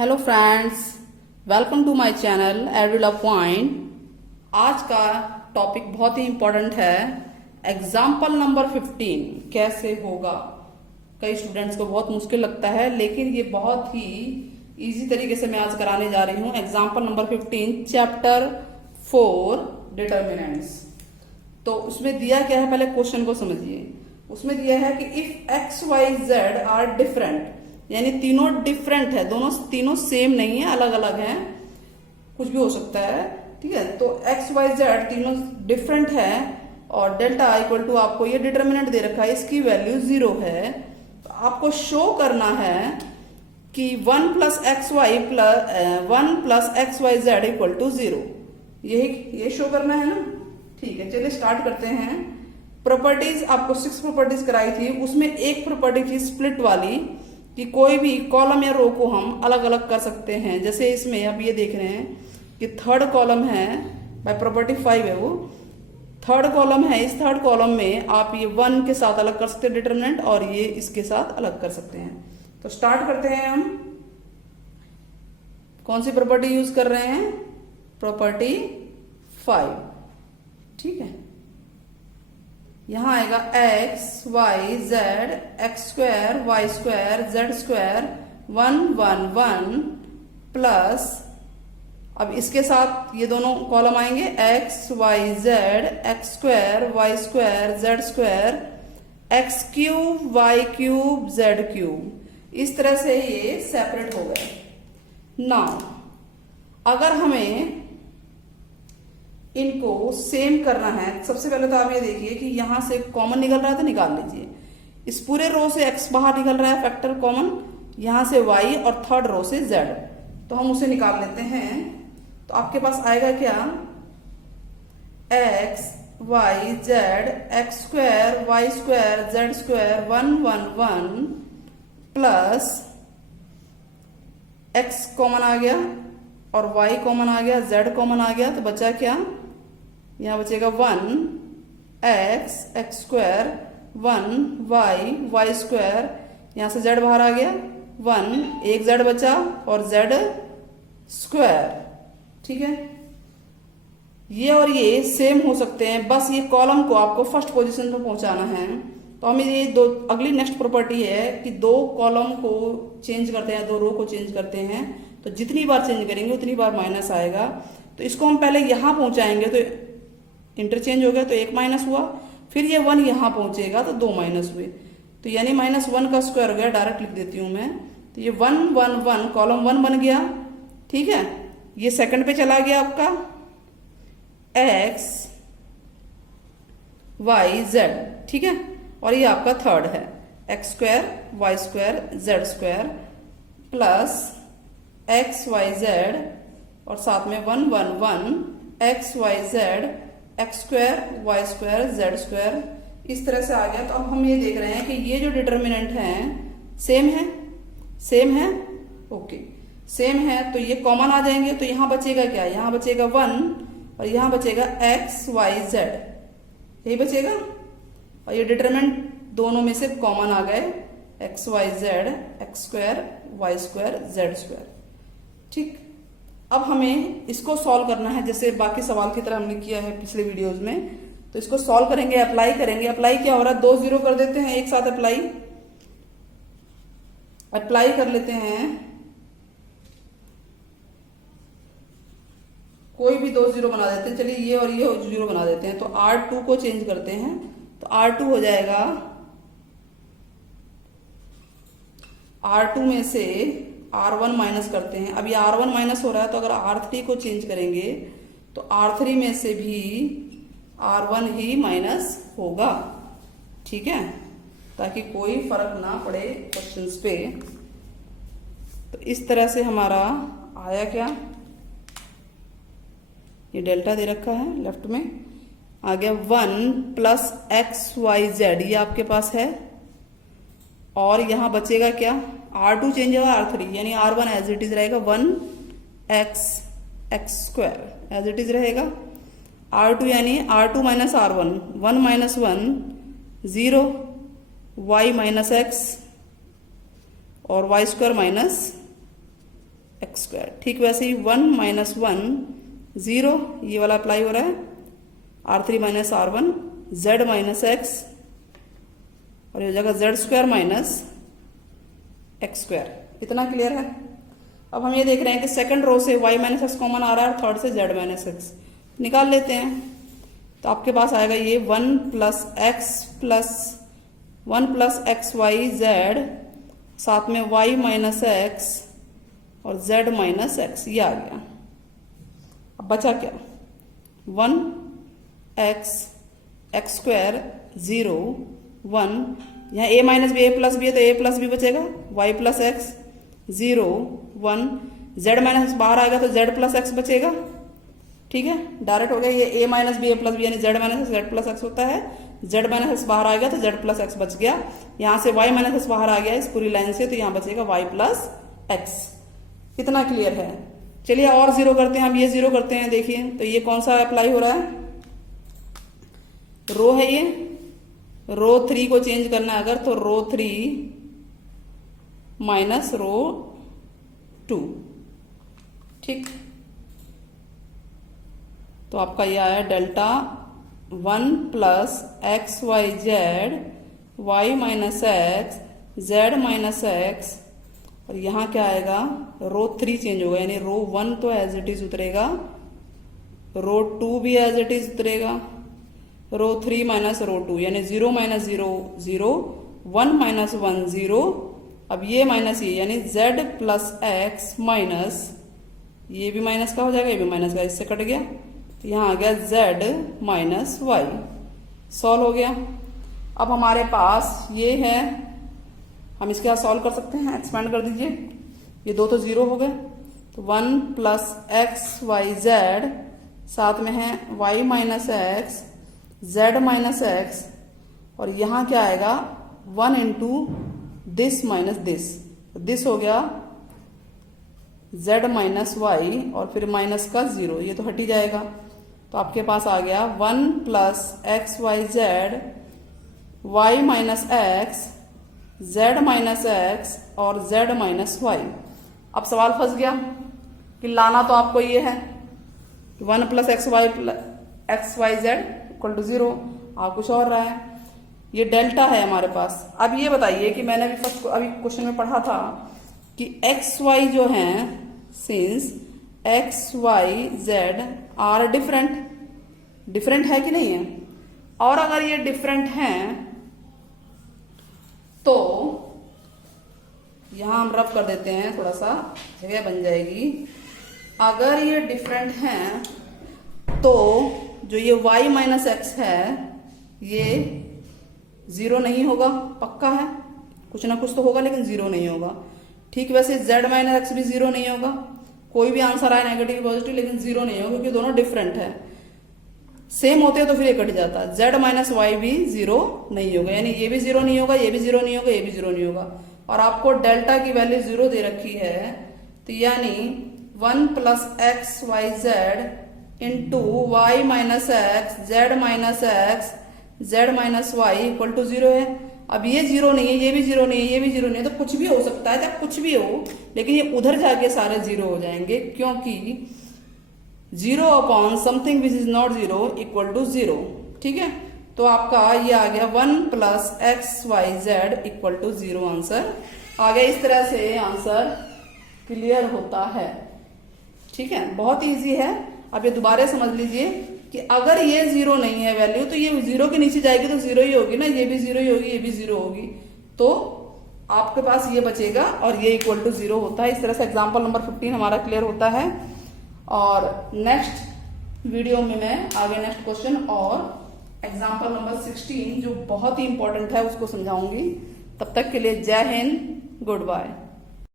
Hello friends, welcome to my channel Edula point. आज का topic बहुत ही इम्पोर्टेंट है। एग्जाम्पल नंबर 15 कैसे होगा। कई स्टूडेंट्स को बहुत मुश्किल लगता है, लेकिन ये बहुत ही इजी तरीके से मैं आज कराने जा रही हूँ। Example number 15 chapter 4 determinants. तो उसमें दिया क्या है, पहले क्वेश्चन को समझिए। उसमें दिया है कि if x y z are different, यानी तीनों डिफरेंट है, तीनों सेम नहीं है, अलग अलग हैं, कुछ भी हो सकता है। ठीक है, तो एक्स वाई जेड तीनों डिफरेंट है और डेल्टा इक्वल टू आपको ये डिटर्मिनेंट दे रखा है, इसकी वैल्यू 0 है। तो आपको शो करना है कि 1 plus x y z equal to 0। ये शो करना है ना। ठीक है, चलिए स्टार्ट करते हैं। प्रॉपर्टीज आपको 6 प्रॉपर्टीज कराई थी, उसमें एक प्रॉपर्टी थी स्प्लिट वाली, कि कोई भी कॉलम या रो को हम अलग अलग कर सकते हैं। जैसे इसमें अब ये देख रहे हैं कि थर्ड कॉलम है, बाय प्रॉपर्टी 5 है, वो थर्ड कॉलम है। इस थर्ड कॉलम में आप ये 1 के साथ अलग कर सकते हैं डिटरमिनेंट, और ये इसके साथ अलग कर सकते हैं। तो स्टार्ट करते हैं। हम कौन सी प्रॉपर्टी यूज कर रहे हैं? प्रॉपर्टी 5। ठीक है, यहां आएगा x y z x square y square z square 1 1 1 plus, अब इसके साथ ये दोनों कॉलम आएंगे, x y z x square y square z square x cube y cube z cube. इस तरह से ये सेपरेट हो गए। नाउ अगर हमें इनको सेम करना है, सबसे पहले तो आप ये देखिए कि यहां से कॉमन निकल रहा है तो निकाल लीजिए। इस पूरे रो से x बाहर निकल रहा है, फैक्टर कॉमन, यहां से y और थर्ड रो से z, तो हम उसे निकाल लेते हैं। तो आपके पास आएगा क्या? x y z x square y square z square 1 1 1 plus x common आ गया और y कॉमन आ गया, z कॉमन आ गया, तो बचा क्या? यहां बचेगा 1 x x square 1 y y square, यहां से z बाहर आ गया 1, एक z बचा और z स्क्वायर। ठीक है, ये और ये सेम हो सकते हैं, बस ये कॉलम को आपको फर्स्ट पोजीशन पर पहुंचाना है। तो हमें ये दो, अगली नेक्स्ट प्रॉपर्टी है कि दो कॉलम को चेंज करते हैं, दो रो को चेंज करते हैं, तो जितनी बार चेंज करेंगे उतनी बार माइनस आएगा। तो इसको हम पहले यहां पहुंचाएंगे तो इंटरचेंज हो गया, तो 1 माइनस हुआ, फिर ये 1 यहां पहुंचेगा तो 2 माइनस हुए, तो यानी -1 का स्क्वायर हो गया। डायरेक्ट लिख देती हूं मैं, तो ये 1 1 1 कॉलम 1 बन गया। ठीक है, ये सेकंड पे चला गया आपका एक्स वाई जेड। ठीक है, और ये आपका थर्ड है x square y square z square plus x y z, और साथ में 1 1 1 x y z x square y square z square. इस तरह से आ गया। तो अब हम ये देख रहे हैं कि ये जो डिटर्मिनेंट है सेम है, सेम है, ओके सेम है, तो ये कॉमन आ जाएंगे। तो यहां बचेगा क्या? यहां बचेगा 1 और यहां बचेगा एक्स वाई जेड, यही बचेगा। और ये डिटर्मिनेंट दोनों में से कॉमन आ गए, x y z x square y square z square. ठीक, अब हमें इसको सॉल्व करना है जैसे बाकी सवाल की तरह हमने किया है पिछले वीडियोस में। तो इसको सॉल्व करेंगे, अप्लाई करेंगे। अप्लाई क्या हो रहा है? 2 0 कर देते हैं एक साथ, अप्लाई कर लेते हैं। कोई भी 2 0 बना देते हैं, चलिए ये और ये 0 बना देते हैं। तो R2 को चेंज करते हैं, तो R2 हो जाएगा, R2 में से R1 माइनस करते हैं। अब ये R1 माइनस हो रहा है, तो अगर R3 को चेंज करेंगे तो R3 में से भी R1 ही माइनस होगा। ठीक है, ताकि कोई फर्क ना पड़े क्वेश्चंस पे। तो इस तरह से हमारा आया क्या? ये डेल्टा दे रखा है लेफ्ट में, आ गया 1 प्लस एक्स वाई जेड, ये आपके पास है। और यहां बचेगा क्या? R2 चेंज होगा R3, यानी R1 एज इट इज रहेगा 1 x x square as it is रहेगा। R2 यानी R2 minus R1, 1 minus 1 0, y minus x और y square minus x square. ठीक वैसे ही 1 माइनस 1 0, ये वाला अप्लाई हो रहा है, R3 minus R1 z minus x, और ये जगह z square minus x square. इतना क्लियर है। अब हम ये देख रहे हैं कि सेकंड रो से y माइनस एक्स कॉमन आ रहा है और थर्ड से z माइनस एक्स निकाल लेते हैं। तो आपके पास आएगा ये 1 प्लस एक्स वाई जेड, साथ में y माइनस एक्स और z माइनस एक्स, ये आ गया। अब बचा क्या, 1 एक्स स्क्वायर 0 1, यहाँ a minus b, a plus b है तो a प्लस बी बचेगा, y plus x 0 1, z minus x बाहर आएगा तो z प्लस एक्स बचेगा। ठीक है, डायरेक्ट हो गया, ये a minus b, a plus b यानी z minus x z plus x होता है, z माइनस एक्स बाहर आ गया तो z प्लस एक्स बच गया। यहाँ से y माइनस एक्स बाहर आ गया इस पूरी लाइन से, तो यहाँ बचेगा y प्लस एक्स। इतना क्लियर है। चलिए और जीरो करते हैं, अब ये जीरो करते हैं। देखिए तो ये कौन सा अप्लाई हो रहा है, रो है ये, रो 3 को चेंज करना है अगर, तो रो 3 माइनस रो 2। ठीक, तो आपका ये आया delta 1 plus x y z y minus x z minus x, और यहाँ क्या आएगा, रो 3 चेंज होगा, यानी रो 1 तो एज इट इज उतरेगा, रो 2 भी एज इट इज उतरेगा, रो 3 माइनस रो 2 यानी 0 माइनस 0 0, 1 माइनस 1 0। अब ये माइनस ये यानी z प्लस एक्स माइनस, ये भी माइनस का हो जाएगा, ये भी माइनस का, इससे कट गया, तो यहाँ आ गया z माइनस वाई। सॉल्व हो गया। अब हमारे पास ये है, हम इसके साथ सॉल्व कर सकते हैं, एक्सपेंड कर दीजिए, ये दो तो जीरो हो गए, तो 1 प्लस एक्स वाई जेड, साथ में है y minus x z minus x, और यहाँ क्या आएगा 1 इंटू दिस माइनस दिस हो गया z माइनस वाई, और फिर माइनस का 0, ये तो हट ही जाएगा, तो आपके पास आ गया 1 plus x y z y minus x z minus x और z माइनस वाई। अब सवाल फंस गया कि लाना तो आपको ये है 1 plus x y z equal to 0, आप कुछ और रहा है, ये डेल्टा है हमारे पास। अब ये बताइए कि मैंने अभी क्वेश्चन में पढ़ा था कि एक्स वाई जो है, since x y z are different है कि नहीं है, और अगर ये डिफरेंट हैं तो यहां हम रफ कर देते हैं, थोड़ा सा जगह बन जाएगी। अगर ये डिफरेंट हैं तो जो ये y माइनस एक्स है ये 0 नहीं होगा, पक्का है, कुछ ना कुछ तो होगा लेकिन 0 नहीं होगा। ठीक वैसे z माइनस एक्स भी 0 नहीं होगा, कोई भी आंसर आए नेगेटिव पॉजिटिव, लेकिन 0 नहीं होगा क्योंकि दोनों डिफरेंट है। सेम होते हैं तो फिर ये कट जाता, z माइनस वाई भी 0 नहीं होगा, यानी ये भी 0 नहीं होगा, ये भी 0 नहीं होगा, ये भी 0 नहीं होगा, और आपको डेल्टा की वैल्यू 0 दे रखी है, तो यानी 1 plus x y z into y minus x z minus y equal to 0 है। अब ये 0 नहीं है, ये भी 0 नहीं है, ये भी 0 नहीं है, तो कुछ भी हो सकता है, चाहे कुछ भी हो, लेकिन ये उधर जाके सारे 0 हो जाएंगे, क्योंकि 0 upon something which is not 0 equal to 0। ठीक है, तो आपका ये आ गया 1 plus x y z equal to 0 answer आ गया। इस तरह से आंसर क्लियर होता है। ठीक है, बहुत इजी है। अब ये दोबारा समझ लीजिए कि अगर ये 0 नहीं है वैल्यू, तो ये 0 के नीचे जाएगी तो 0 ही होगी ना, ये भी 0 ही होगी, ये भी 0 होगी, तो आपके पास ये बचेगा और ये इक्वल टू 0 होता है। इस तरह से एग्जाम्पल नंबर 15 हमारा क्लियर होता है। और नेक्स्ट वीडियो में मैं आगे नेक्स्ट क्वेश्चन और एग्जाम्पल नंबर 16 जो बहुत ही इंपॉर्टेंट है उसको समझाऊंगी। तब तक के लिए जय हिंद, गुड बाय।